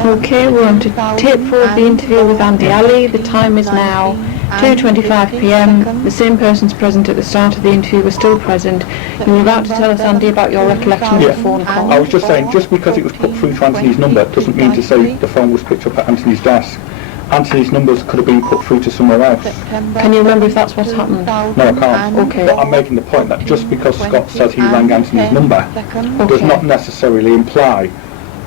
Okay, we're on to tape 4 of the interview with Andi Ali. The time is now 2:25 p.m. The same persons present at the start of the interview were still present. You were about to tell us, Andi, about your recollection of the phone call. I was just saying, just because it was put through to Anthony's number doesn't mean to say the phone was picked up at Anthony's desk. Anthony's numbers could have been put through to somewhere else. Can you remember if that's what's happened? No, I can't. Okay. But I'm making the point that just because Scott said he rang Anthony's number does not necessarily imply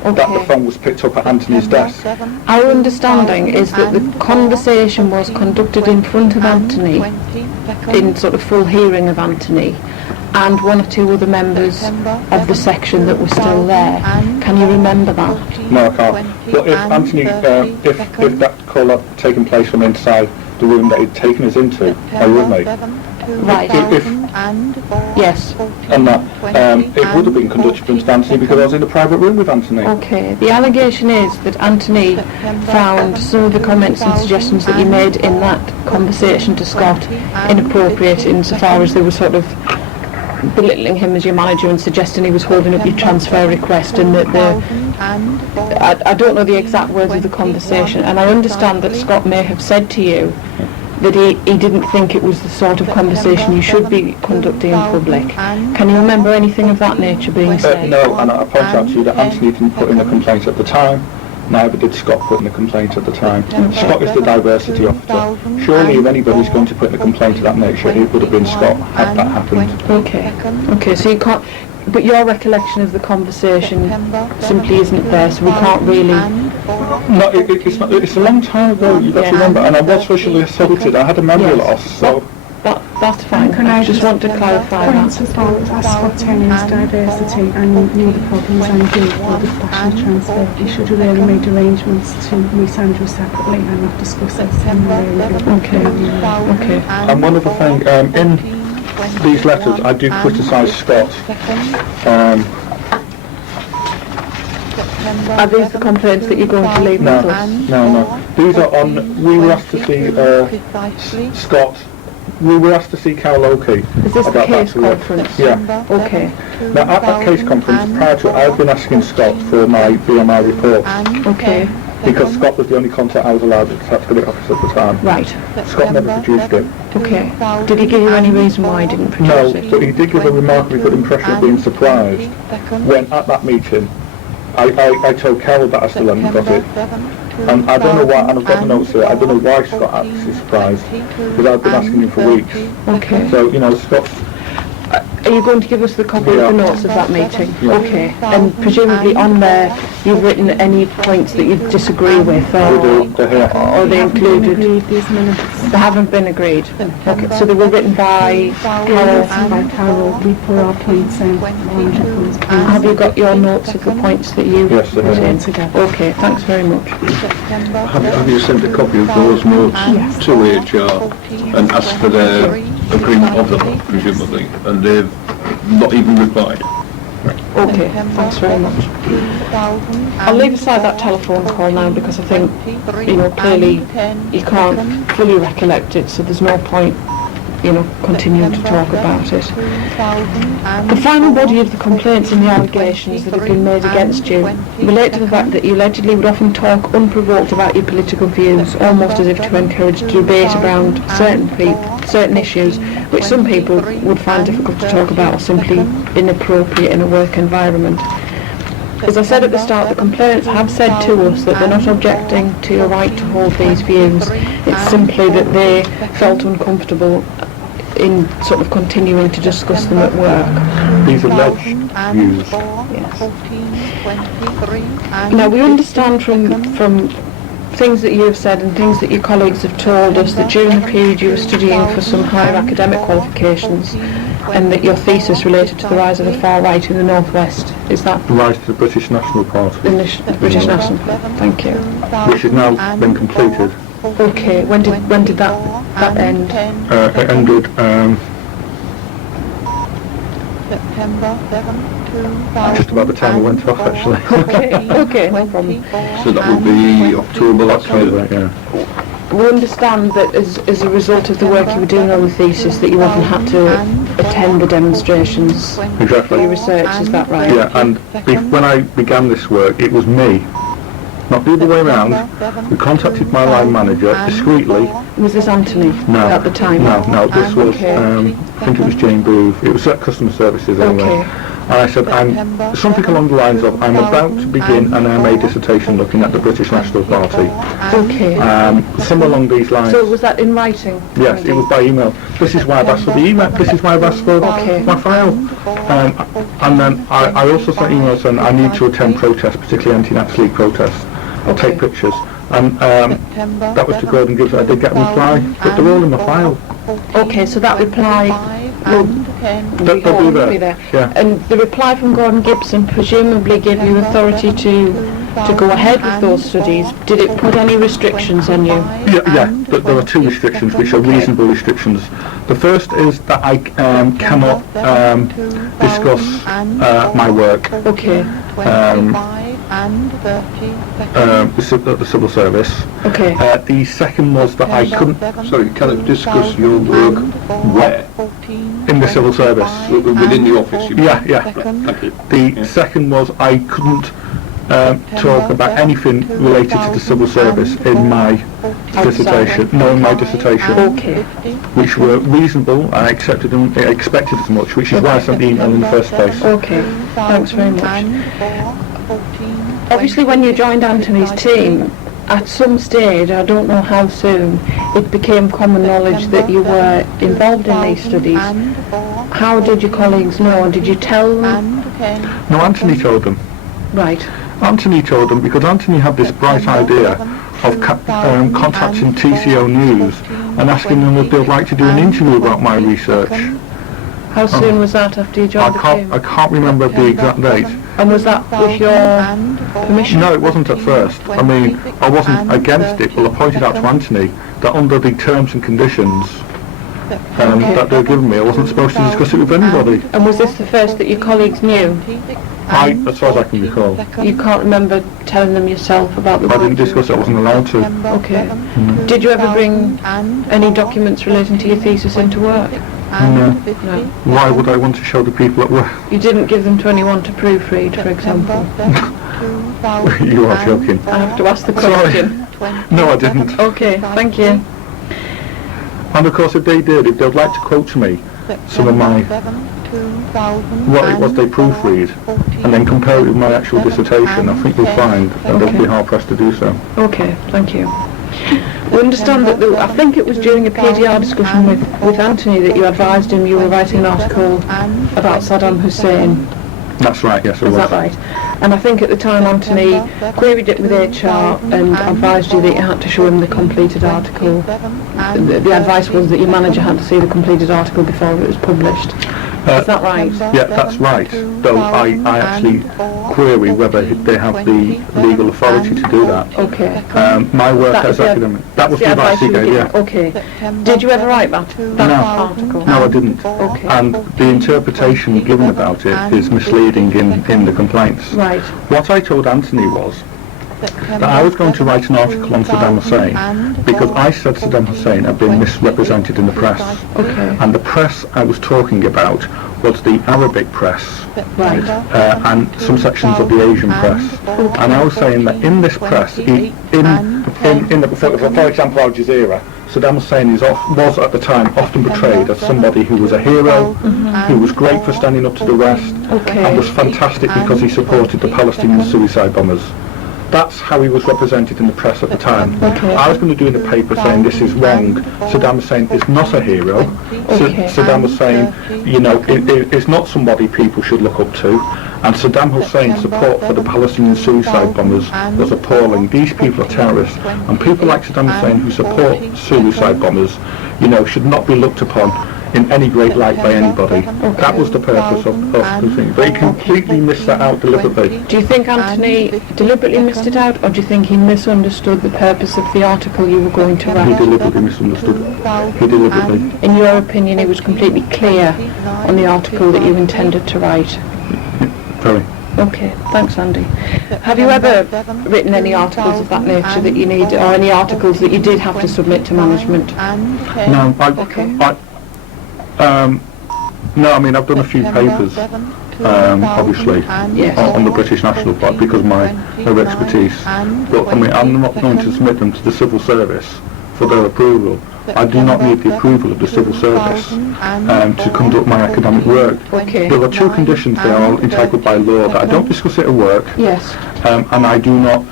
that the phone was picked up at Anthony's desk. Our understanding is that the conversation was conducted in front of Anthony, in sort of full hearing of Anthony, and one or two other members of the section that were still there. Can you remember that? No, I can't. But if Anthony, if that call had taken place from inside the room that he'd taken us into, are you with me? Right. Yes. And that it would have been conducted from Anthony because I was in the private room with Anthony. Okay. The allegation is that Anthony found some of the comments and suggestions that you made in that conversation to Scott inappropriate insofar as they were sort of belittling him as your manager and suggesting he was holding up your transfer request, and that I don't know the exact words of the conversation, and I understand that Scott may have said to you that he didn't think it was the sort of conversation you should be conducting in public. Can you remember anything of that nature being said? No, and I point out to you that Anthony didn't put in a complaint at the time, neither did Scott put in a complaint at the time. Scott is the diversity officer. Surely if anybody's going to put in a complaint of that nature, it would have been Scott had that happened. Okay, so you can't, but your recollection of the conversation simply isn't there, so we can't really... No, it's not. It's a long time ago, you've got to remember, and I was visually assaulted. I had a memory loss, so... That's fine. Can I just want to clarify that. As well as Scott Tennant's diversity and knew the problems and did for the national transfer, he should have really made arrangements to meet Andrew separately and not discuss it. Okay. And one other thing, in these letters I do criticise Scott. Are these the complaints that you're going to leave with us? No. These are on, we were asked to see Scott. We were asked to see karaoke. Is this the case conference? Yeah. Okay. Now at that case conference, prior to it, I've been asking Scott for my BMI report. Okay. Because Scott was the only contact I was allowed to attach to the office at the time. Right. Scott never produced it. Okay. Did he give you any reason why he didn't produce it? No, but he did give a remarkably good impression of being surprised when at that meeting I told Carol that I still hadn't got it. And I don't know why, and I've got the notes here, I don't know why Scott actually surprised, because I've been asking him for weeks. Okay. So, Scott's... Are you going to give us the copy of the notes of that meeting? Yeah. Okay. And presumably on there you've written any points that you disagree with, or they included? These minutes. They haven't been agreed. Okay. So they were written by Carol. By Carol. We put our points in. Have you got your notes of the points that you put in? Okay. Thanks very much. Have you sent a copy of those notes to HR and asked for their agreement of them, presumably, and they've not even replied? Okay, thanks very much. I'll leave aside that telephone call now because I think, clearly you can't fully recollect it, so there's no point, continuing to talk about it. The final body of the complaints and the allegations that have been made against you relate to the fact that you allegedly would often talk unprovoked about your political views, almost as if to encourage debate around certain issues which some people would find difficult to talk about or simply inappropriate in a work environment. As I said at the start, the complainants have said to us that they're not objecting to your right to hold these views. It's simply that they felt uncomfortable in sort of continuing to discuss them at work. These alleged views. Yes. Now we understand from things that you have said and things that your colleagues have told us that during the period you were studying for some higher academic qualifications and that your thesis related to the rise of the far right in the northwest. Is that The rise to the British National Party. the British National Party? Thank you. Which has now been completed. Okay, when did that end? It ended just about the time it went off, actually. Okay, no problem. So that would be October last year? Yeah. We understand that as a result of the work you were doing on the thesis that you often had to attend the demonstrations for your research, is that right? Yeah, and when I began this work, it was me not the other way around. We contacted my line manager discreetly. Was this Anthony at the time? No, this was, Okay. I think it was Jane Booth. It was at Customer Services anyway. Okay. And I said, I'm something along the lines of, I'm about to begin an MA dissertation looking at the British National Party. Okay. Somewhere along these lines. So was that in writing? Yes, it was by email. This is why I've asked for the email. This is why I've asked for my file. And then I also sent emails saying I need to attend protests, particularly anti-Nazi League protests, or take pictures. And that was to go ahead and give. I did get a reply, but they're all in my file. Okay, so that reply will They'll be there. Yeah. And the reply from Gordon Gibson presumably gave you authority to go ahead with those studies. Did it put any restrictions on you? Yeah, but there are two restrictions which are reasonable restrictions. The first is that I cannot discuss my work. Okay. The civil service. Okay. The second was that I couldn't. Sorry, can I discuss your work where? In the civil service. Within the office? You mean? Yeah. Thank you. The second was I couldn't talk about anything related to the civil service in my dissertation. No, in my dissertation. Okay. Which were reasonable. I accepted them. I expected as much, which is why I sent the email in the first place. Okay. Thanks very much. Obviously, when you joined Anthony's team, at some stage, I don't know how soon, it became common knowledge that you were involved in these studies. How did your colleagues know? Did you tell them? No, Anthony told them. Right. Anthony told them because Anthony had this bright idea of contacting TCO News and asking them if they'd like to do an interview about my research. How soon was that after you joined the team? I can't remember the exact date. And was that with your permission? No, it wasn't at first. I mean, I wasn't against it, but I pointed out to Anthony that under the terms and conditions that they were giving me, I wasn't supposed to discuss it with anybody. And was this the first that your colleagues knew? As far as I can recall. You can't remember telling them yourself about the I didn't discuss it, I wasn't allowed to. Okay. Did you ever bring any documents relating to your thesis into work? No. No. Why would I want to show the people at work? You didn't give them to anyone to proofread, for example? You are joking. I have to ask the question. No, I didn't. Okay, thank you. And of course, if they did, if they'd like to quote me some of my what it was they proofread and then compare it with my actual dissertation, I think you'll find that they'll be hard pressed to do so. Okay, thank you. We understand that I think it was during a PDR discussion with Anthony that you advised him you were writing an article about Saddam Hussein. That's right, yes, it was. Is that right? And I think at the time Anthony queried it with HR and advised you that you had to show him the completed article. The advice was that your manager had to see the completed article before it was published. Is that right? Yeah, that's right. Though I actually query whether they have the legal authority to do that. Okay. My work as academic. That was the advice he gave, yeah. Okay. Did you ever write that article? No, I didn't. Okay. And the interpretation given about it is misleading in the complaints. Right. What I told Anthony was that I was going to write an article on Saddam Hussein because I said Saddam Hussein had been misrepresented in the press. Okay. And the press I was talking about was the Arabic press, Right. and some sections of the Asian press. And I was saying that in this press, for example, Al Jazeera, Saddam Hussein was at the time often portrayed as somebody who was a hero, who was great for standing up to the West, and was fantastic because he supported the Palestinian suicide bombers. That's how he was represented in the press at the time. Okay. I was going to do in the paper saying this is wrong. Saddam Hussein is not a hero. Okay. Saddam Hussein, is not somebody people should look up to. And Saddam Hussein's support for the Palestinian suicide bombers was appalling. These people are terrorists, and people like Saddam Hussein who support suicide bombers, should not be looked upon in any great light by anybody. That was the purpose of the thing. But he completely missed that out deliberately. Do you think Anthony deliberately missed it out, or do you think he misunderstood the purpose of the article you were going to He write? deliberately misunderstood. He deliberately. In your opinion, he was completely clear on the article that you intended to write? Very. Okay, thanks Andy. Have you ever written any articles of that nature that you need, or any articles that you did have to submit to management? No, no, I mean, I've done a few papers obviously, Yes. on the British National Party because of my expertise. But I mean, I'm not going to submit them to the civil service for their approval. I do not need the approval of the civil service to conduct my academic work. Okay. There are two conditions they are entitled by law that I don't discuss it at work, Yes. and I do not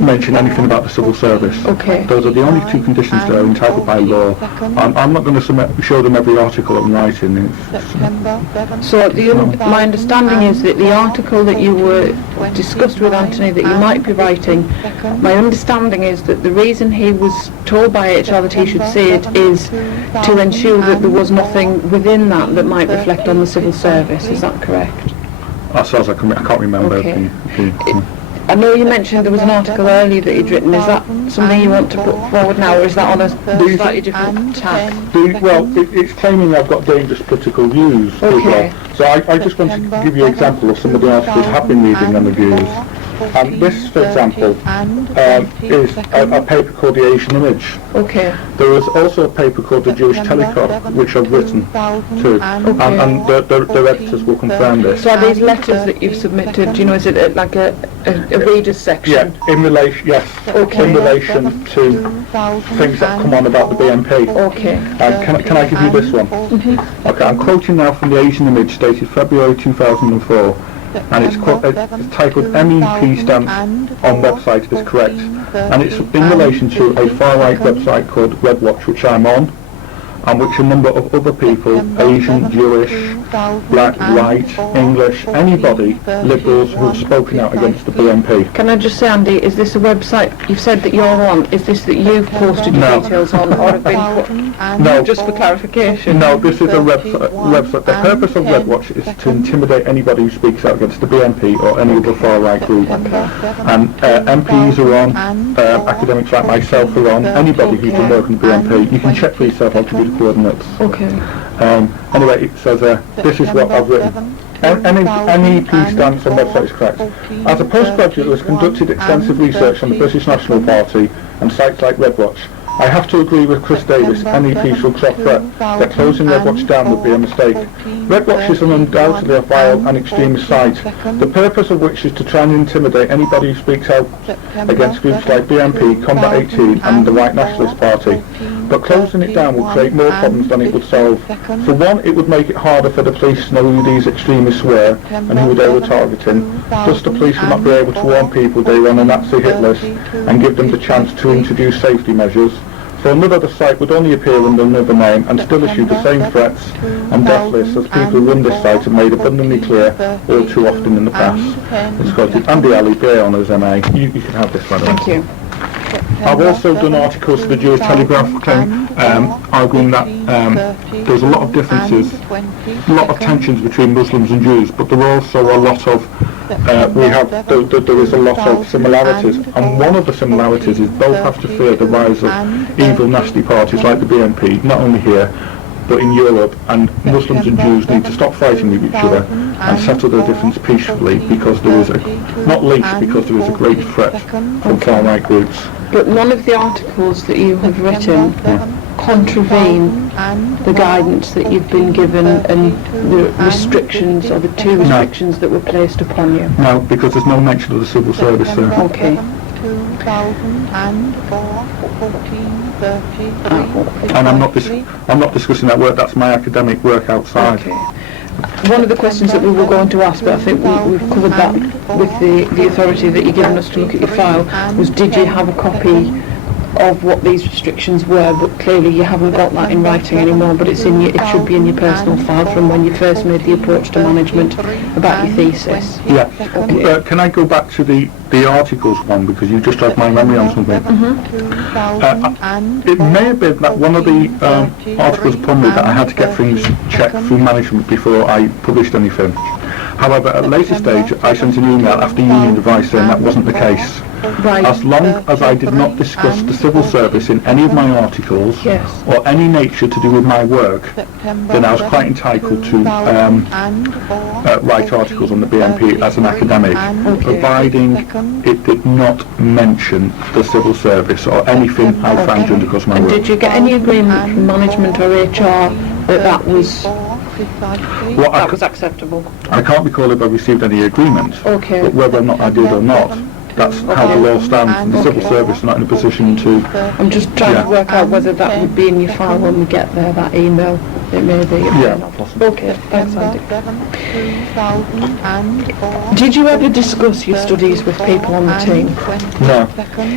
mention anything about the civil service. Okay. Those are the only two conditions that are entitled by law. I'm not going to show them every article in writing. So my understanding is that the article that you were discussed with Anthony that you might be writing, my understanding is that the reason he was told by HR that he should see it is to ensure that there was nothing within that might reflect on the civil service. Is that correct? As far as I can't remember. Okay. I know you mentioned there was an article earlier that you'd written. Is that something you want to put forward now, or is that on a slightly different tack? It's claiming I've got dangerous political views as Okay. well. So I just want to give you an example of some of the articles I've been reading and the views. This, for example, is a paper called The Asian Image. Okay. There is also a paper called The Jewish Telecom, which I've written too, and the editors will confirm this. So are these letters that you've submitted, do you know, is it like a reader's section? Yeah, in relation, yes, Okay. in relation to things that come on about the BNP. Okay. Can I give you this one? Okay, I'm quoting now from The Asian Image, dated February 2004. And it's titled MEP stamps on website, if it's correct. And it's in relation to a far-right website called RedWatch, which I'm on, and which a number of other people, Asian, Jewish, black, white, English, anybody, liberals, who have spoken out against the BNP. Can I just say, Andy, is this a website you've said that you're on? Is this that you've posted your No. details on, or have been put? No. Just for clarification. No, this is a website. The purpose of RedWatch is to intimidate anybody who speaks out against the BNP or any other far-right group. And MPs are on, academics like myself are on, anybody who's been working with the BNP. You can check for yourself, I'll give you the coordinates. Okay. Anyway, it says this is what I've written. MEP stance on website is correct. As a postgraduate who has conducted extensive research on the British National Party and sites like RedWatch, I have to agree with Chris Davis, MEP shall cross threat that closing RedWatch down would be a mistake. RedWatch is undoubtedly a vile and extremist site, the purpose of which is to try and intimidate anybody who speaks out against groups like BNP, Combat 18 and the White Nationalist Party. But closing it down will create more problems than it would solve. For one, it would make it harder for the police to know who these extremists were and who they were targeting. Thus the police would not be able to warn people they were on a Nazi hit list and give them the chance to introduce safety measures. For another, the site would only appear under another name and still issue the same threats and death lists as people who run this site have made abundantly clear all too often in the past. It's quoted Andi Ali, BA Honours, MA. You can have this one. Thank you. I've also done articles for the Jewish Telegraph arguing that there's a lot of differences, a lot of tensions between Muslims and Jews, but there are also a lot of there is a lot of similarities, and one of the similarities is both have to fear the rise of evil, nasty parties like the BNP, not only here but in Europe, and Muslims and Jews need to stop fighting with each other and settle their difference peacefully, because there is not least because there is a great threat from far-right groups. But none of the articles that you have written contravene the guidance that you've been given and the restrictions, or the two restrictions that were placed upon you? No, because there's no mention of the civil service there. Okay. And I'm not discussing that work, that's my academic work outside. Okay. One of the questions that we were going to ask, but I think we've covered that with the authority that you've given us to look at your file, was did you have a copy of what these restrictions were? But clearly you haven't got that in writing anymore, but it should be in your personal file from when you first made the approach to management about your thesis. Yeah. Okay. Can I go back to the articles one, because you just had my memory on something. It may have been that one of the articles upon me that I had to get things checked through management before I published anything. However, at a later stage, I sent an email after union advice saying that wasn't the case. Right. As long as I did not discuss the civil service in any of my articles, or any nature to do with my work, then I was quite entitled to write articles on the BNP as an academic, providing it did not mention the civil service or anything I found during the course of my work. Did you get any agreement from management or HR that was What That was acceptable. I can't recall if I received any agreement, Okay. but whether or not I did or not, that's how the law stands, and the civil service is not in a position to... I'm just trying to Yeah. work out whether that would be in your file when we get there, that email. It may be. It may Yeah, not. possibly. Okay, thanks, Andy. Did you ever discuss your studies with people on the team? No,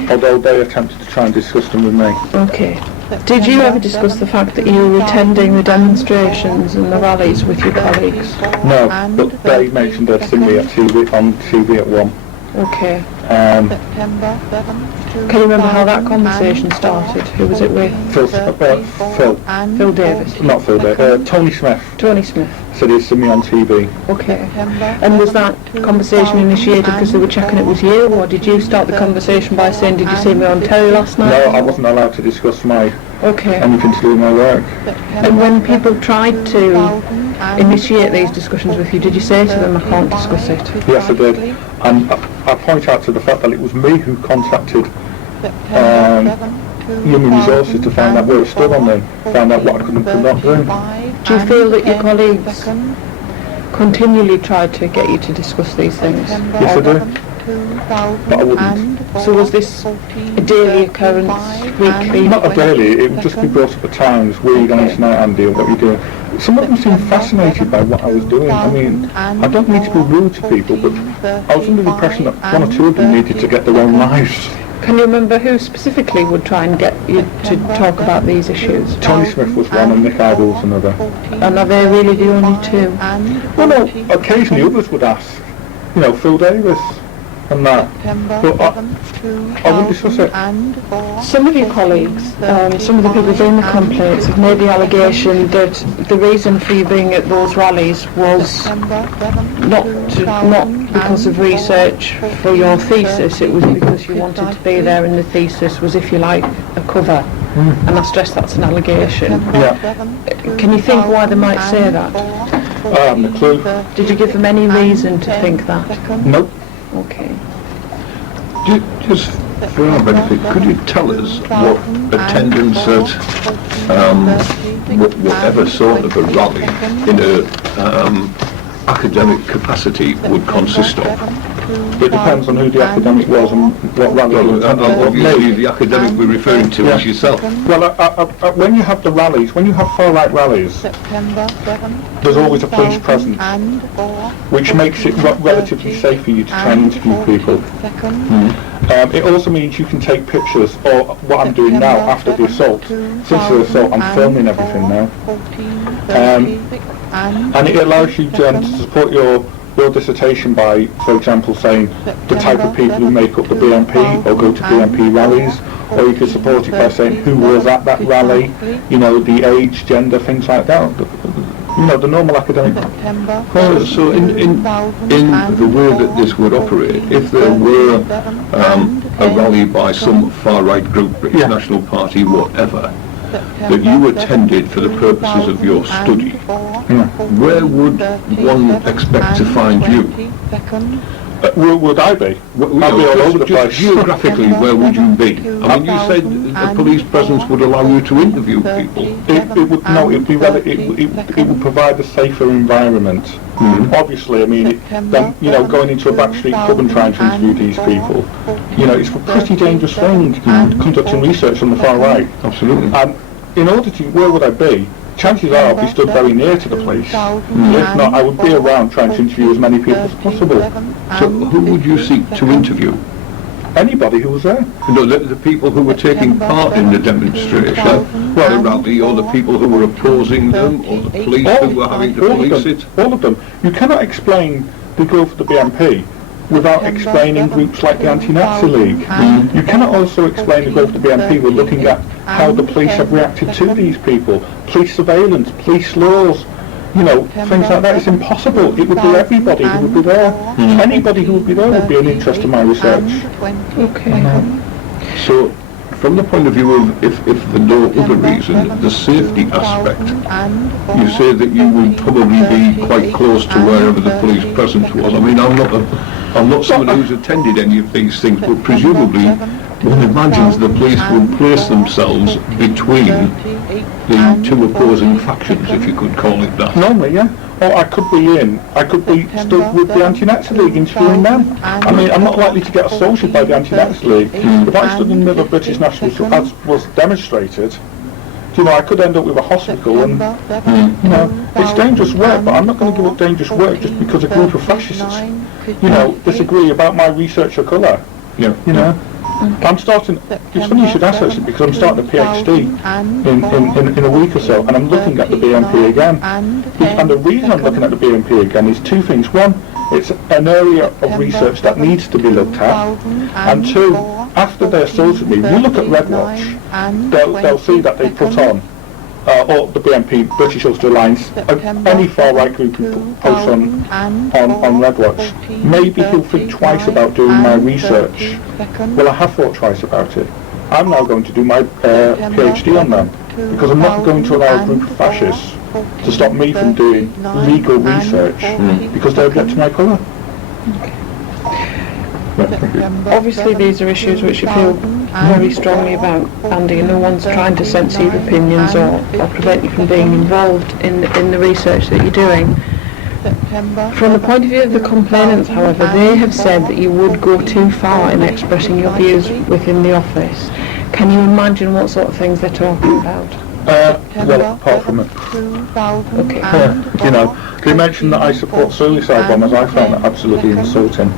although they attempted to try and discuss them with me. Okay. Did you ever discuss the fact that you were attending the demonstrations and the rallies with your colleagues? No, but they mentioned they'd seen me on TV at one. Okay. Um, Can you remember how that conversation started? Who was it with? Phil, Phil Davis. not Phil Davis, Tony Smith Tony Smith. said he'd seen me on TV. Okay. And was that conversation initiated because they were checking it was you, or did you start the conversation by saying, did you see me on telly last night? No, I wasn't allowed to discuss Okay. anything to do with my work. And when people tried to initiate these discussions with you, did you say to them, I can't discuss it? Yes, I did. And I point out to the fact that it was me who contacted Human Resources to find out where it stood on them, find out what I could and could not do. Do you feel that your colleagues continually tried to get you to discuss these things? Yes, I do. But I wouldn't. So was this a daily occurrence, weekly? Not a daily, it would just be brought up at times, where are you going tonight, Andy, and what are you doing? Some of them seemed fascinated by what I was doing. I mean, I don't mean to be rude to people, but I was under the impression that one or two of them needed to get their own lives. Can you remember who specifically would try and get you to talk about these issues? Tony Smith was one and Nick Idle was another. And are they really the only two? Well, no, occasionally others would ask, Phil Davis and that. But I wouldn't discuss it. Some of your colleagues, some of the people doing the complaints have made the allegation that the reason for you being at those rallies was not because of research for your thesis, it was because you wanted to be there and the thesis was, if you like, a cover. And I stress that's an allegation. Yeah. Can you think why they might say that? I haven't a clue. Did you give them any reason to think that? Nope. Okay. Just for our benefit, could you tell us what attendance at whatever sort of a rally in a academic capacity would consist of? It depends on who the academic was and what rally it was. Obviously the academic we're referring to is yourself. Well, when you have the rallies, when you have far-right rallies, there's always a police presence, which makes it relatively safe for you to try and interview people. It also means you can take pictures, or what I'm doing now after the assault. Since the assault, I'm filming everything now. And it allows you to support your dissertation by, for example, saying the type of people who make up the BNP or go to BNP rallies, or you could support it by saying who was at that rally, the age, gender, things like that. The normal academic. So in the way that this would operate, if there were a rally by some far-right group, British National Party, whatever, that you attended for the purposes of your study, where would one expect to find you? Where would I be? I'd be all over the place. Geographically, where would you be? I mean, you said the police presence would allow you to interview people. It would provide a safer environment. Obviously, I mean, going into a backstreet pub and trying to interview these people, it's a pretty dangerous thing, conducting research on the far right. Absolutely. And in order to, where would I be? Chances are I'll be stood very near to the police. If not, I would be around trying to interview as many people as possible. So who would you seek to interview? Anybody who was there. The people who were taking part in the demonstration, the rally, or the people who were opposing them, or the police who were having to police it? All of them. You cannot explain the growth of the BNP without explaining groups like the Anti-Nazi League. You cannot also explain the growth of the BNP with looking at how the police have reacted to these people. Police surveillance, police laws, things like that. It's impossible. It would be everybody who would be there. Anybody who would be there would be an interest in my research. Okay. So, from the point of view of, if for no other reason, the safety aspect, you say that you would probably be quite close to wherever the police presence was. I mean, I'm not a I'm not someone who's attended any of these things, but presumably one imagines the police will place themselves between the two opposing factions, if you could call it that. Normally, yeah. Or I could be stood with the Anti-Nazi League interviewing them. I mean, I'm not likely to get assaulted by the Anti-Nazi League. If I stood in the middle of British nationalists, as was demonstrated, you know, I could end up with a hospital and, you know, it's dangerous work, but I'm not going to give up dangerous work just because a group of fascists, you know, disagree about my research or colour. Yeah. You know, I'm starting, it's funny you should ask actually, because I'm starting a PhD in a week or so, and I'm looking at the BNP again. And the reason I'm looking at the BNP again is two things. One, it's an area of research that needs to be looked at, and two, after they assaulted me, if you look at Red Watch, they'll see that they put on, or the BNP, British Ulster Alliance, any far-right group who posts on Red Watch. Maybe he'll think twice about doing my research. Well, I have thought twice about it. I'm now going to do my PhD on them, because I'm not going to allow a group of fascists to stop me from doing legal research, because they object to my colour. Obviously these are issues which you feel very strongly about, Andy, and no one's trying to censor your opinions or prevent you from being involved in the research that you're doing. From the point of view of the complainants, however, they have said that you would go too far in expressing your views within the office. Can you imagine what sort of things they're talking about? Well, apart from it. Okay. You know, they mentioned that I support suicide bombers. I found that absolutely insulting.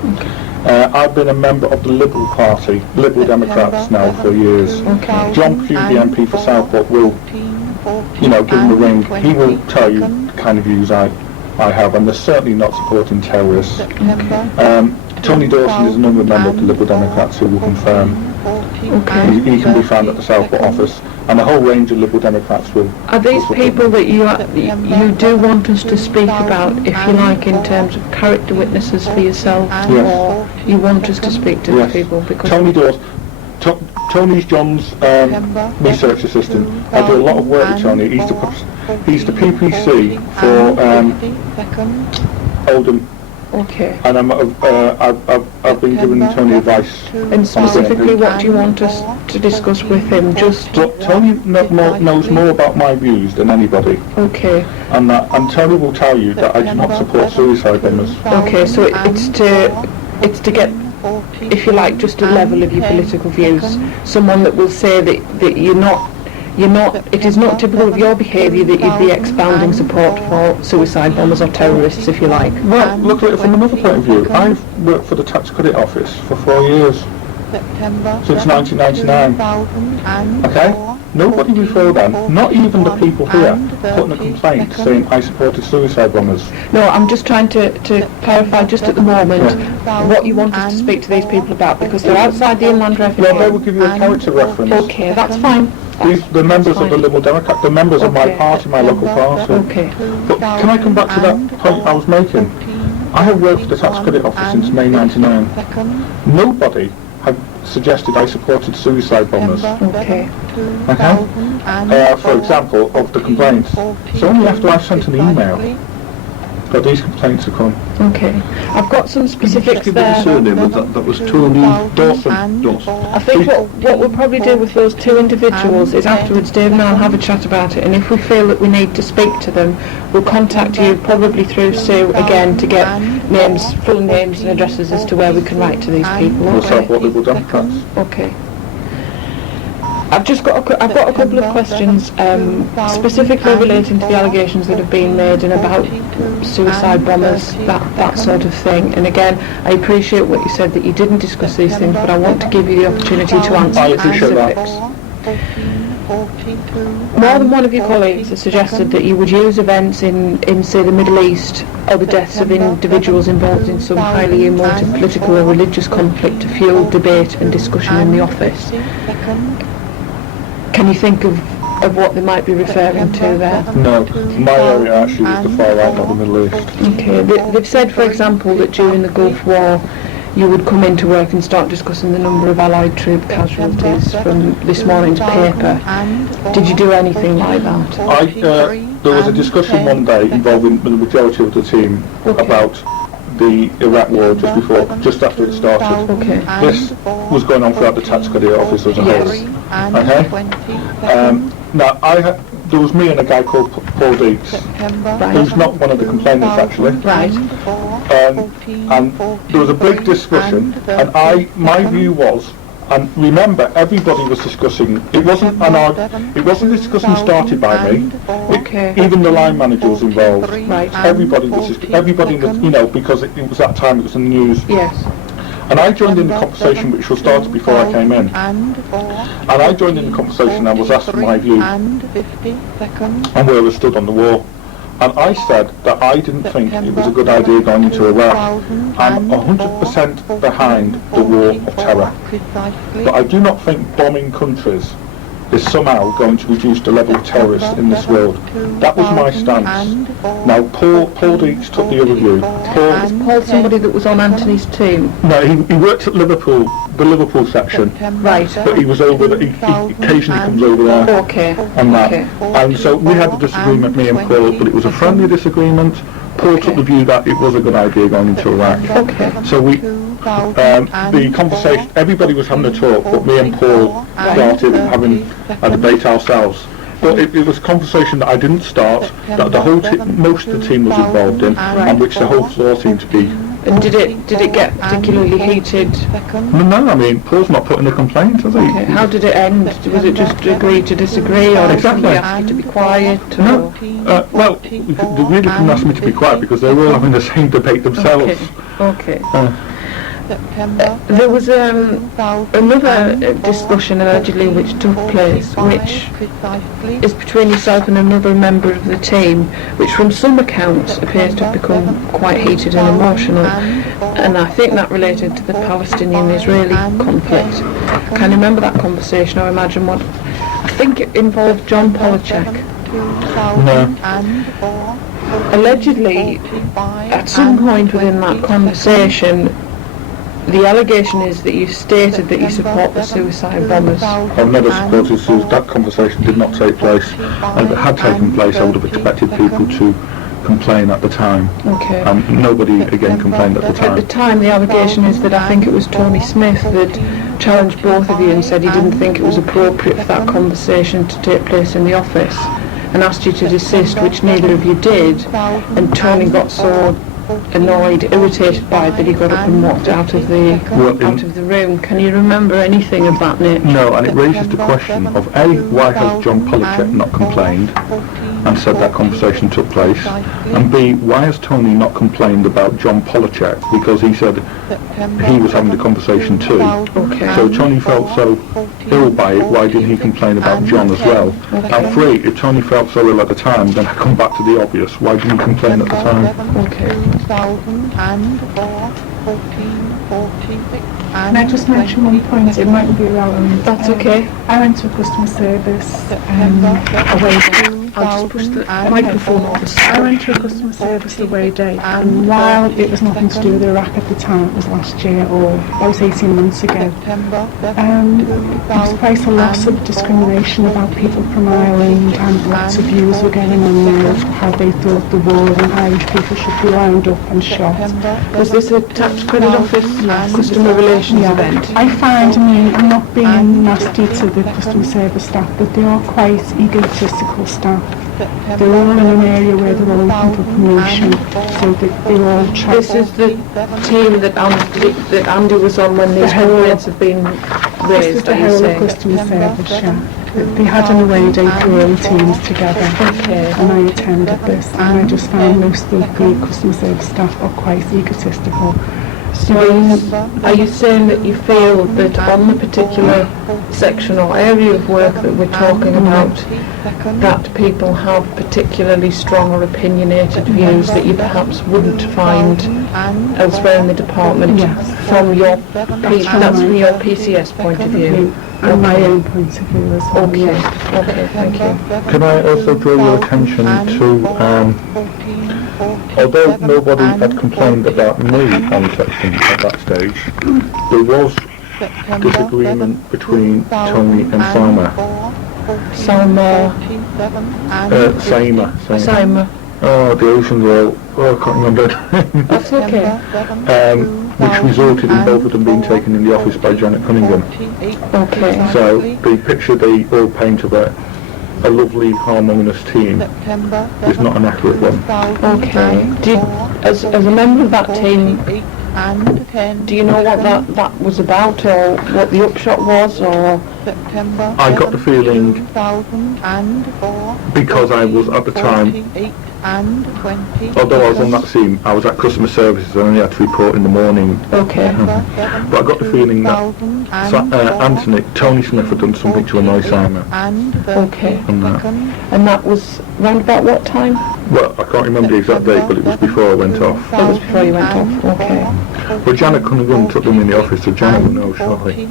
I've been a member of the Liberal Party, Liberal Democrats now for years. Okay. John Pugh, the MP for Southport, will, you know, give him a ring. He will tell you the kind of views I have, and they're certainly not supporting terrorists. Tony Dawson is another member of the Liberal Democrats who will confirm. Okay. He can be found at the Southport office, and a whole range of Liberal Democrats will. Are these people that you do want us to speak about, if you like, in terms of character witnesses for yourself, or you want us to speak to these people? Because Tony Dawson, Tony's John's research assistant. I do a lot of work with Tony. He's the PPC for Oldham. Okay. And I've been giving Tony advice. And specifically, what do you want us to discuss with him? Just. Well, Tony knows more about my views than anybody. Okay. And Tony will tell you that I do not support suicide bombers. Okay, so it's to get, if you like, just a level of your political views. Someone that will say that you're not. It is not typical of your behaviour that you'd be expounding support for suicide bombers or terrorists, if you like. Well, look at it from another point of view. I've worked for the Tax Credit Office for 4 years, since 1999. Okay? Nobody before then, not even the people here, put in a complaint saying I supported suicide bombers. No, I'm just trying to clarify just at the moment what you want us to speak to these people about, because they're outside the Inland Revenue. Well, they will give you a character reference. Okay, that's fine. The members of the Liberal Democrat, the members of my party, my local party. Okay. But can I come back to that point I was making? I have worked for the Tax Credit Office since May '99. Nobody had suggested I supported suicide bombers. Okay. Okay? For example, of the complaints. So only after I sent an email that these complaints have come. Okay. I've got some specifics Give me the there. surname of that was Tony Dawson. I think what we'll probably do with those two individuals is afterwards Dave and I'll have a chat about it, and if we feel that we need to speak to them, we'll contact you probably through Sue again to get names, full names and addresses as to where we can write to these people. The Southport Liberal Democrats. Okay. I've got a couple of questions specifically relating to the allegations that have been made and about suicide bombers, that sort of thing. And again, I appreciate what you said that you didn't discuss these things, but I want to give you the opportunity to answer I appreciate specifics. that. More than one of your colleagues has suggested that you would use events in say the Middle East or the deaths of individuals involved in some highly emotive political or religious conflict to fuel debate and discussion in the office. Can you think of what they might be referring to there? No, my area actually was the far right, not the Middle East. Okay, they've said, for example, that during the Gulf War you would come into work and start discussing the number of Allied troop casualties from this morning's paper. Did you do anything like that? There was a discussion one day involving the majority of the team about the Iraq war just after it started. Okay. This was going on throughout the tax credit office as a whole. Okay. Now there was me and a guy called Paul Deeks, who's not one of the complainants actually. Right. And there was a big discussion, and my view was, and remember, everybody was discussing. It wasn't a discussion started by me. Okay. Even the line manager was involved. Right. Everybody was, because it was that time. It was in the news. Yes. And I joined in the conversation, which was started before I came in. And I joined in the conversation and was asked for my view and where I stood on the war. And I said that I didn't think it was a good idea going into Iraq. I'm 100% behind the war of terror. But I do not think bombing countries is somehow going to reduce the level of terrorists in this world. That was my stance. Now, Paul Deeks took the other view. Is Paul somebody that was on Anthony's team? No, he worked at Liverpool, the Liverpool section. Right. But he was over there, he occasionally comes over there. Okay. On that. Okay. And so we had a disagreement, me and Paul, but it was a friendly disagreement. Paul took the view that it was a good idea going into Iraq. Okay. So the conversation, everybody was having a talk, but me and Paul started having a debate ourselves. But it was a conversation that I didn't start, that the whole most of the team was involved in, and which the whole floor seemed to be. And did it get particularly heated? No, I mean, Paul's not putting a complaint, has he? Okay. How did it end? Was it just agree to disagree, or did somebody ask you to be quiet? No. Well, they really couldn't ask me to be quiet because they were all having the same debate themselves. Okay. There was another discussion allegedly which took place, which is between yourself and another member of the team, which from some accounts appears to have become quite heated and emotional, and I think that related to the Palestinian-Israeli conflict. Can you remember that conversation, or imagine what? I think it involved John Polachek. No. Allegedly, at some point within that conversation, the allegation is that you stated that you support the suicide bombers. I've never supported suicide. That conversation did not take place. And if it had taken place, I would have expected people to complain at the time. Okay. Nobody again complained at the time. At the time, the allegation is that I think it was Tony Smith that challenged both of you and said he didn't think it was appropriate for that conversation to take place in the office, and asked you to desist, which neither of you did, and Tony got so annoyed, irritated by it that he got up and walked out of the room. Can you remember anything of that nature? No, and it raises the question of A, why has John Polachek not complained and said that conversation took place, and B, why has Tony not complained about John Polachek, because he said he was having the conversation too. Okay. So Tony felt so ill by it, why didn't he complain about John as well? And three, if Tony felt so ill at the time, then I come back to the obvious, why didn't he complain at the time? Okay. Can I just mention one point? It might be relevant. That's okay. I went to a customer service away day. I'll just push the microphone over. I went to a customer service away day, and while it was nothing to do with Iraq at the time, it was last year, or that was 18 months ago, there was quite a lot of discrimination about people from Ireland, and lots of views were going on there of how they thought the war and Irish people should be lined up and shot. Was this a tax credit office customer relations event? I find, I'm not being nasty to the customer service staff, but they are quite egotistical staff. They're all in an area where they're all looking for promotion, so they all try. This is the team that Andy was on when these complaints have been raised. This is the whole customer service, They had an away day for all the teams together, and I attended this, and I just found most of the customer service staff are quite egotistical. So are you saying that you feel that on the particular section or area of work that we're talking about, that people have particularly strong or opinionated views that you perhaps wouldn't find elsewhere in the department from your PCS point of view? And my own point of view as well. Okay, thank you. Can I also draw your attention to, although nobody had complained about me on section at that stage, there was disagreement between Tony and Saima. Saima. the Ocean Roll, I can't remember, That's okay. which resulted in both of them being taken in the office by Janet Cunningham. Okay. So the picture they all paint of a lovely, harmonious team is not an accurate one. Okay. As a member of that team, do you know what that was about, or what the upshot was, or? I got the feeling, because I was at the time, although I was on that team, I was at customer services and I only had to report in the morning. Okay. But I got the feeling that Tony Smith had done something to annoy Simon. Okay. And that was round about what time? well, I can't remember the exact date, but it was before I went off. It was before you went off. Okay. But Janet Cunningham took them in the office, so Janet will know shortly.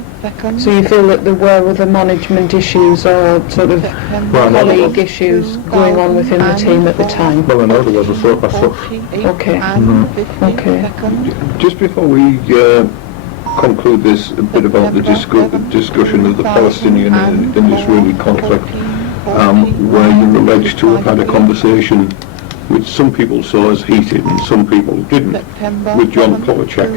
So you feel that there were other management issues or sort of colleague issues going on within the team at the time? Well, I know there was a sort of stuff. Okay. Okay. Just before we conclude this bit about the discussion of the Palestinian and Israeli conflict, where you're alleged to have had a conversation which some people saw as heated and some people didn't, with John Polachek.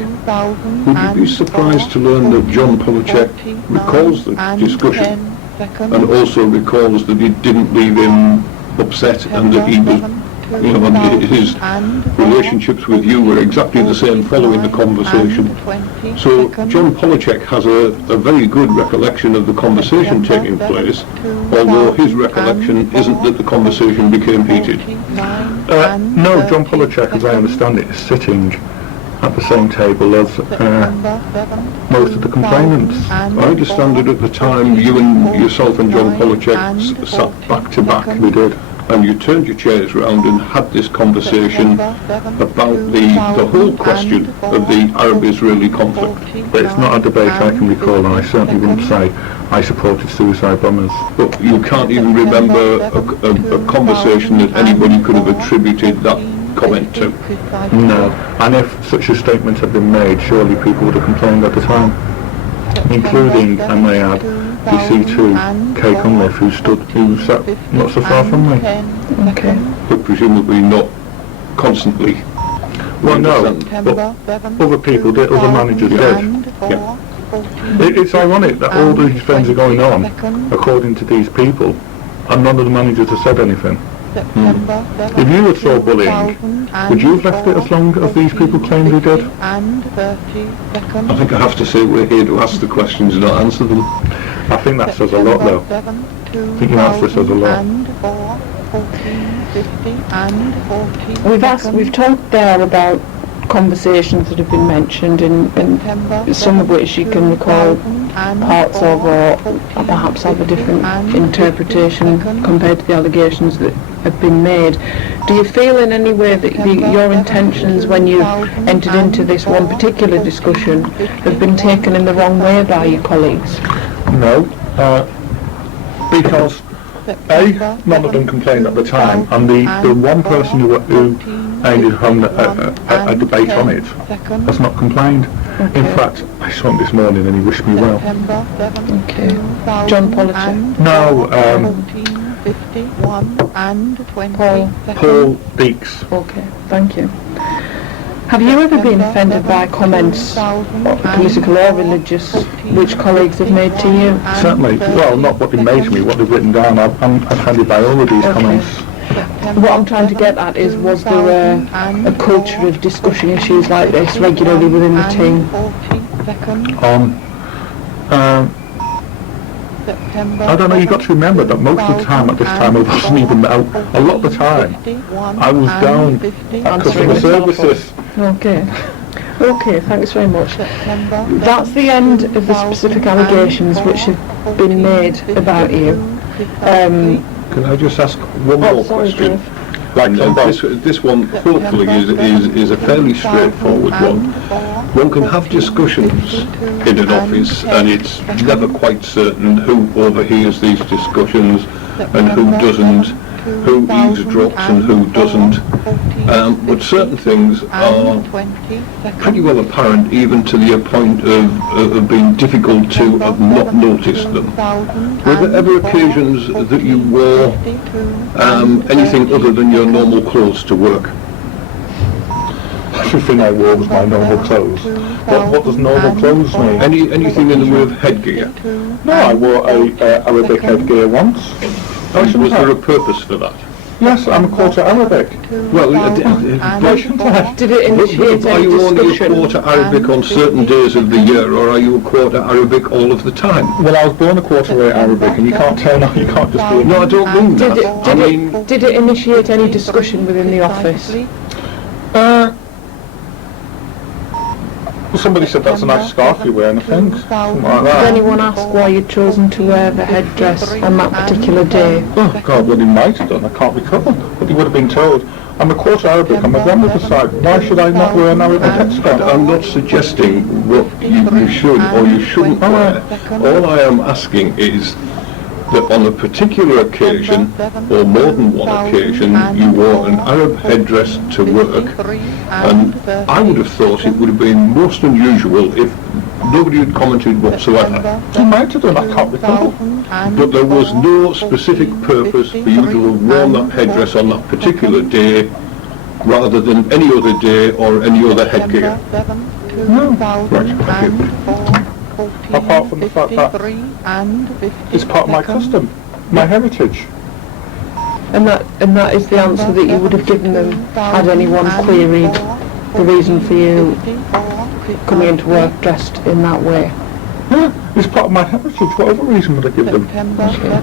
Would you be surprised to learn that John Polachek recalls the discussion and also recalls that it didn't leave him upset and that he was, and his relationships with you were exactly the same following the conversation? So John Polachek has a very good recollection of the conversation taking place, although his recollection isn't that the conversation became heated. No, John Polachek, as I understand it, is sitting at the same table as most of the complainants. I understand that at the time you and yourself and John Polachek sat back to back. We did. And you turned your chairs round and had this conversation about the whole question of the Arab-Israeli conflict. But it's not a debate I can recall, and I certainly wouldn't say I supported suicide bombers. But you can't even remember a conversation that anybody could have attributed that comment to? No. And if such a statement had been made, surely people would have complained at the time. Including, I may add, the C2, Kay Cunliffe, who sat not so far from me. Okay. But presumably not constantly. Well, no, but other people did, other managers did. Yeah. It's ironic that all these things are going on, according to these people, and none of the managers have said anything. If you had saw bullying, would you have left it as long as these people claimed they did? I think I have to say we're here to ask the questions and not answer them. I think that says a lot, though. I think your answer says a lot. We've talked there about conversations that have been mentioned, and some of which you can recall parts of, or perhaps have a different interpretation compared to the allegations that have been made. Do you feel in any way that your intentions when you entered into this one particular discussion have been taken in the wrong way by your colleagues? No, because none of them complained at the time, and the one person who ended having a debate on it has not complained. Okay. In fact, I saw him this morning and he wished me well. Okay. John Polachek? No, Paul Deeks. Okay, thank you. Have you ever been offended by comments, political or religious, which colleagues have made to you? Certainly. Well, not what they made to me, what they've written down. I'm offended by all of these comments. What I'm trying to get at is, was there a culture of discussing issues like this regularly within the team? I don't know, you've got to remember that most of the time at this time I wasn't even out. A lot of the time I was down at customer services. Okay. Okay, thanks very much. That's the end of the specific allegations which have been made about you. Can I just ask one more question? This one hopefully is a fairly straightforward one. One can have discussions in an office and it's never quite certain who overhears these discussions and who doesn't, who eavesdrops and who doesn't, but certain things are pretty well apparent even to the point of being difficult to have not noticed them. Were there ever occasions that you wore anything other than your normal clothes to work? Everything I wore was my normal clothes. What does normal clothes mean? Anything in the way of headgear? No, I wore a Arabic headgear once. Was there a purpose for that? Yes, I'm a quarter Arabic. Well, Did it initiate are any you only a discussion? quarter Arabic on certain days of the year, or are you a quarter Arabic all of the time? Well, I was born a quarter Arabic, and you can't turn on, you can't just do it. No, I don't mean that. Did it initiate any discussion within the office? Somebody said that's a nice scarf you wear, and I think something like Did that. anyone ask why you'd chosen to wear the headdress on that particular day? Oh God, well he might have done, I can't recall. But he would have been told, I'm a quarter Arabic, on my grandmother's side, why should I not wear an Arabic headscarf? I'm not suggesting what you should or you shouldn't wear. All I am asking is that on a particular occasion, or more than one occasion, you wore an Arab headdress to work, and I would have thought it would have been most unusual if nobody had commented whatsoever. He might have done, I can't recall. But there was no specific purpose for you to have worn that headdress on that particular day, rather than any other day or any other headgear. No. Right, thank you. Apart from the fact that it's part of my custom, my heritage. And that is the answer that you would have given them had anyone queried the reason for you coming into work dressed in that way. Yeah, it's part of my heritage. Whatever reason would I give them? I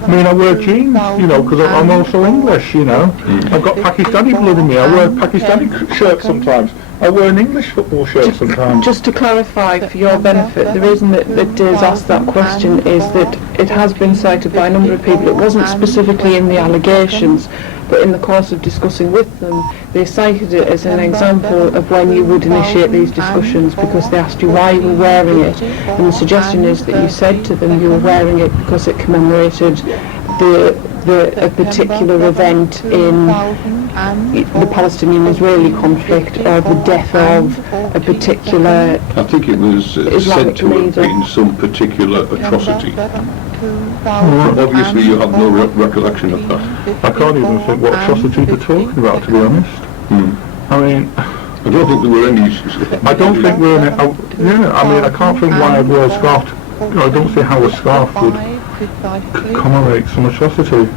mean, I wear jeans, you know, because I'm also English, you know. I've got Pakistani blood in me. I wear Pakistani shirts sometimes. I wear an English football shirt sometimes. Just to clarify for your benefit, the reason that Dave's asked that question is that it has been cited by a number of people. It wasn't specifically in the allegations, but in the course of discussing with them, they cited it as an example of when you would initiate these discussions, because they asked you why you were wearing it, and the suggestion is that you said to them you were wearing it because it commemorated a particular event in the Palestinian-Israeli conflict, or the death of a particular I think it was said Islamic to have leader. been some particular atrocity. Obviously you have no recollection of that. I can't even think what atrocity they're talking about, to be honest. I mean, I don't think there were any issues. I don't think we're in it. I mean, I can't think why I'd wear a scarf. I don't see how a scarf would commemorate some atrocity.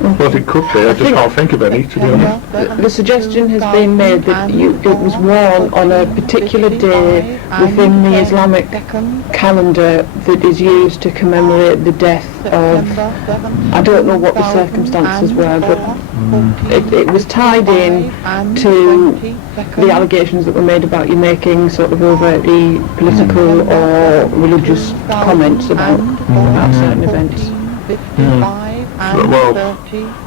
Well, it could be. I just can't think of any, to be honest. The suggestion has been made that it was worn on a particular day within the Islamic calendar that is used to commemorate the death of, I don't know what the circumstances were, but it was tied in to the allegations that were made about you making sort of overtly political or religious comments about certain events. So, well,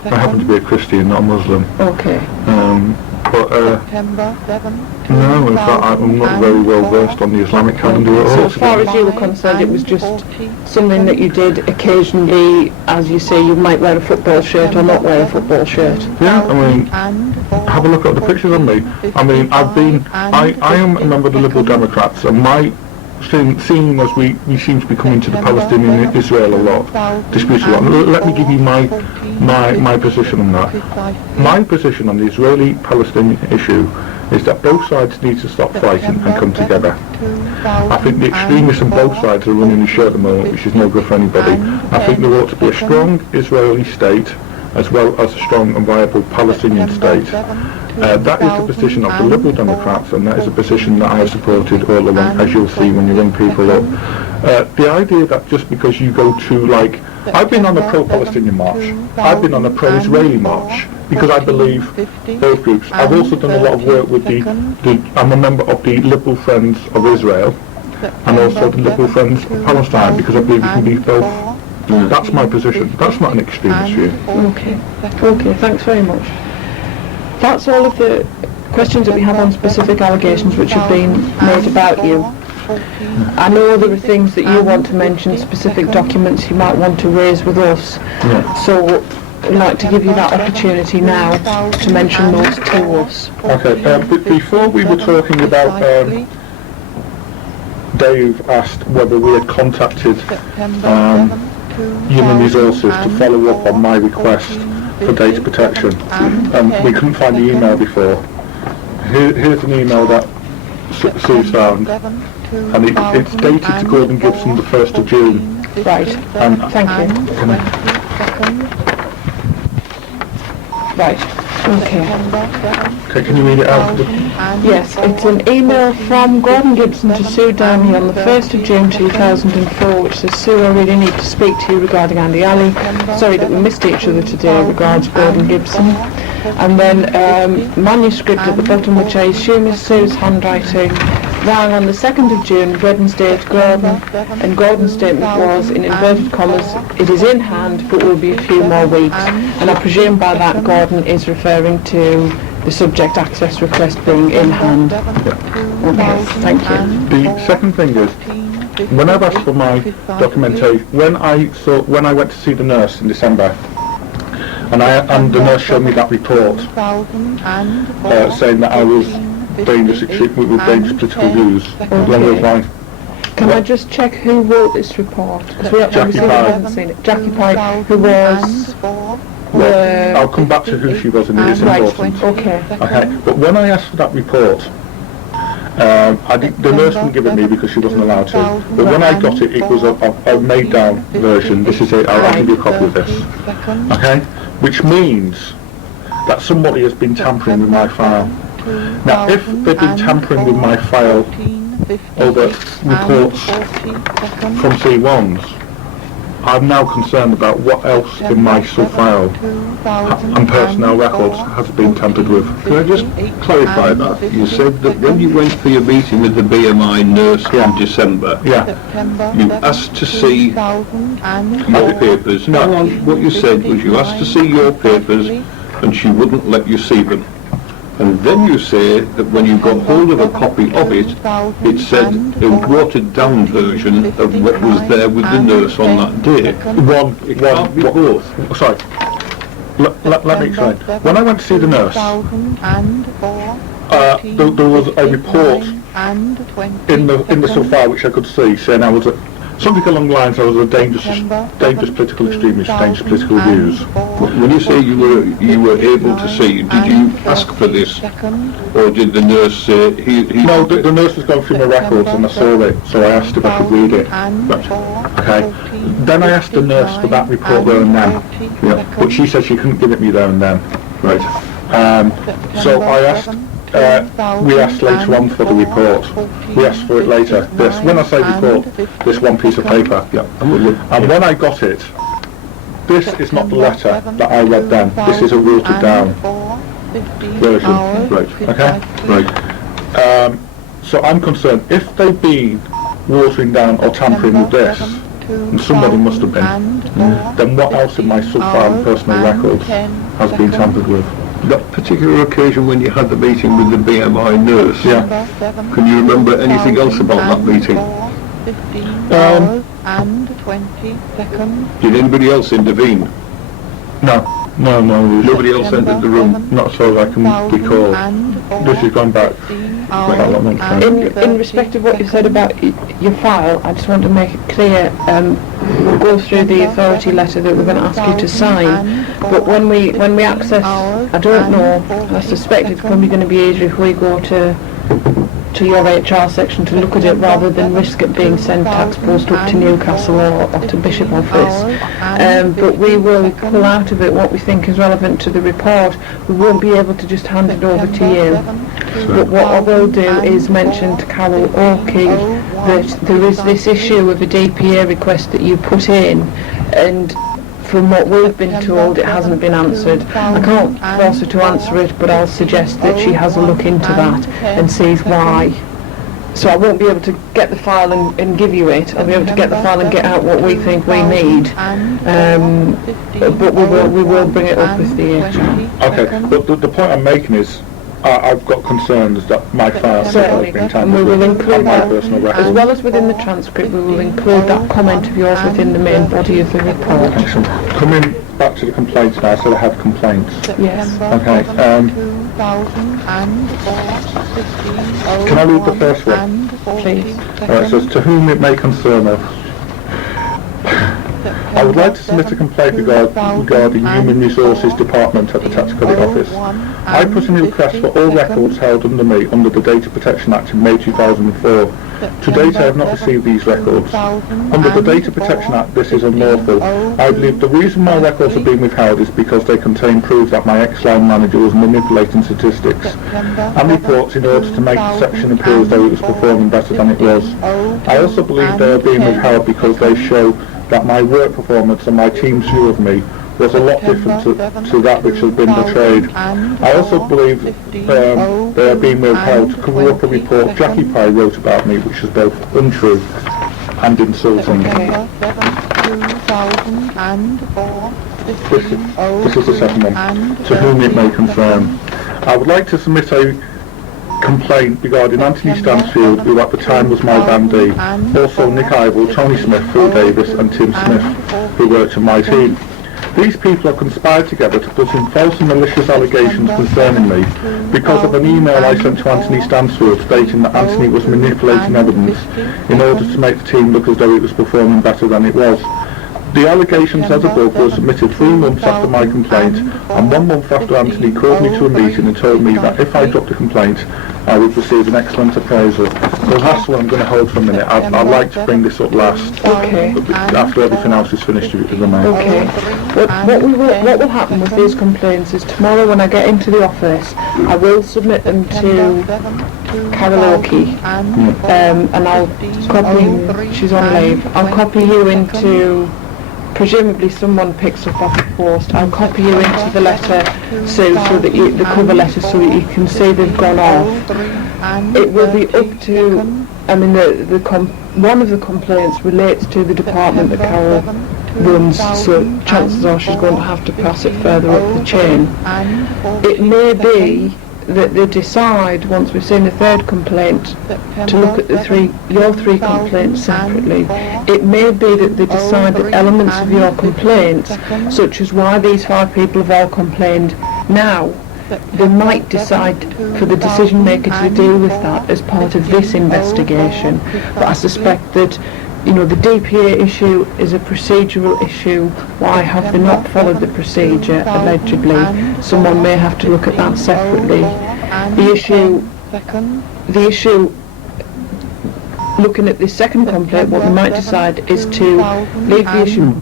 I happen to be a Christian, not a Muslim. Okay. But no, in fact, I'm not very well versed on the Islamic calendar at all. So as far as you were concerned, it was just something that you did occasionally. As you say, you might wear a football shirt or not wear a football shirt. Yeah, I mean, have a look at the pictures on me. I mean, I am a member of the Liberal Democrats, and my seeing as we seem to be coming to the Palestinian Israel a lot, disputes a lot. Let me give you my position on that. My position on the Israeli-Palestinian issue is that both sides need to stop fighting and come together. I think the extremists on both sides are running the show at the moment, which is no good for anybody. I think there ought to be a strong Israeli state as well as a strong and viable Palestinian state. That is the position of the Liberal Democrats, and that is a position that I have supported all along, as you'll see when you ring people up. The idea that just because you go to, like, I've been on a pro-Palestinian march, I've been on a pro-Israeli march, because I believe both groups. I've also done a lot of work with I'm a member of the Liberal Friends of Israel, and also the Liberal Friends of Palestine, because I believe you can be both. That's my position. That's not an extremist view. Okay, thanks very much. That's all of the questions that we have on specific allegations which have been made about you. I know there are things that you want to mention, specific documents you might want to raise with us. So I'd like to give you that opportunity now to mention those to us. Okay, but before we were talking about, Dave asked whether we had contacted Human Resources to follow up on my request for data protection. We couldn't find the email before. Here's an email that Sue's found, and it's dated to Gordon Gibson the 1st of June. Right, And thank you. Right, okay. Okay, can you read it out? Yes, it's an email from Gordon Gibson to Sue Downey on the 1st of June 2004, which says, Sue, I really need to speak to you regarding Andi Ali. Sorry that we missed each other today. Regards, Gordon Gibson. And then manuscript at the bottom, which I assume is Sue's handwriting, rang on the 2nd of June, Wednesday to Gordon, and Gordon's statement was, in inverted commas, it is in hand, but will be a few more weeks. And I presume by that Gordon is referring to the subject access request being in hand. Okay, thank you. The second thing is, when I've asked for my documentation, when I went to see the nurse in December, and the nurse showed me that report saying that I was dangerous, with dangerous political views, along those lines. Can I just check who wrote this report? Because we Jackie haven't seen it. Jackie Pye, who was... I'll come back to who she was in it's important. Okay. Okay, but when I asked for that report, the nurse wouldn't give it me because she wasn't allowed to. But when I got it, it was a made down version. This is it, I'll give you a copy of this. Okay? Which means that somebody has been tampering with my file. Now, if they've been tampering with my file over reports from C1s, I'm now concerned about what else in my sub-file and personnel records has been tampered with. Can I just clarify that? You said that when you went for your meeting with the BMI nurse in December, you asked to see your papers. No, what you said was you asked to see your papers and she wouldn't let you see them. And then you say that when you got hold of a copy of it, it said a watered down version of what was there with the nurse on that day. It can't be both. Sorry. Let me explain. When I went to see the nurse, there was a report in the sub-file which I could see saying I was something along the lines I was a dangerous political extremist, dangerous political views. When you say you were able to see, did you ask for this, or did the nurse say No, the nurse was going through my records and I saw it, so I asked if I could read it. Right. Okay. Then I asked the nurse for that report there and then, but she said she couldn't give it me there and then. Right. So I asked. We asked later on for the report. We asked for it later. This, when I say report, this one piece of paper. And when I got it, this is not the letter that I read then. This is a watered down version. Right. Okay? Right. So I'm concerned, if they've been watering down or tampering with this, and somebody must have been, then what else in my sub-file and personal records has been tampered with? That particular occasion when you had the meeting with the BMI nurse, can you remember anything else about that meeting? Did anybody else intervene? No. Nobody else entered the room? Not so I can recall. This has gone back quite a lot of months. In respect of what you said about your file, I just want to make it clear, we'll go through the authority letter that we're going to ask you to sign, but when we access, I don't know, I suspect it's probably going to be easier if we go to your HR section to look at it rather than risk it being sent tax post up to Newcastle or to Bishop Office. But we will pull out of it what we think is relevant to the report. We won't be able to just hand it over to you. But what I will do is mention to Carol Oakey that there is this issue of a DPA request that you put in, and from what we've been told, it hasn't been answered. I can't force her to answer it, but I'll suggest that she has a look into that and sees why. So I won't be able to get the file and give you it. I'll be able to get the file and get out what we think we need. But we will bring it up with the HR. Okay, but the point I'm making is, I've got concerns that my file has Certainly, been and tampered we will with include and my that, personal as records. well as within the transcript, we will include that comment of yours within the main body of the report. Excellent. back to the complaints now, so I have complaints. Yes. Okay, can I read the first one? Please. It says, to whom it may concern us. I would like to submit a complaint regarding Human Resources Department at the Tactical Office. I put in a request for all records held under me under the Data Protection Act in May 2004. To date I have not received these records. Under the Data Protection Act this is unlawful. I believe the reason my records are being withheld is because they contain proof that my ex-line manager was manipulating statistics and reports in order to make the section appear as though it was performing better than it was. I also believe they are being withheld because they show that my work performance and my team's view of me was a lot different to that which has been portrayed. I also believe they are being withheld to cover up a report Jackie Pye wrote about me, which is both untrue and insulting. This is the second one. To whom it may concern. I would like to submit a complaint regarding Anthony Stansfield, who at the time was my bandee, also Nick Ivel, Tony Smith, Phil Davis and Tim Smith, who worked on my team. These people have conspired together to put in false and malicious allegations concerning me because of an email I sent to Anthony Stansfield stating that Anthony was manipulating evidence in order to make the team look as though it was performing better than it was. The allegations as above were submitted 3 months after my complaint and 1 month after Anthony called me to a meeting and told me that if I dropped the complaint I would receive an excellent appraisal. The last one I'm going to hold for a minute. I'd like to bring this up last. Okay. After everything else is finished, if I may. Okay. What will happen with these complaints is tomorrow when I get into the office, I will submit them to Karaoke, and I'll copy. She's on leave. I'll copy you into. Presumably someone picks up off the post. I'll copy you into the letter, Sue, so that the cover letter, so that you can see they've gone off. It will be up to. I mean, one of the complaints relates to the department that Carol runs, so chances are she's going to have to pass it further up the chain. It may be that they decide, once we've seen the third complaint, to look at your three complaints separately. It may be that they decide that elements of your complaints, such as why these 5 people have all complained now, they might decide for the decision maker to deal with that as part of this investigation. But I suspect that the DPA issue is a procedural issue. Why have they not followed the procedure, allegedly? Someone may have to look at that separately. The issue, looking at the second complaint, what we might decide is to leave the issue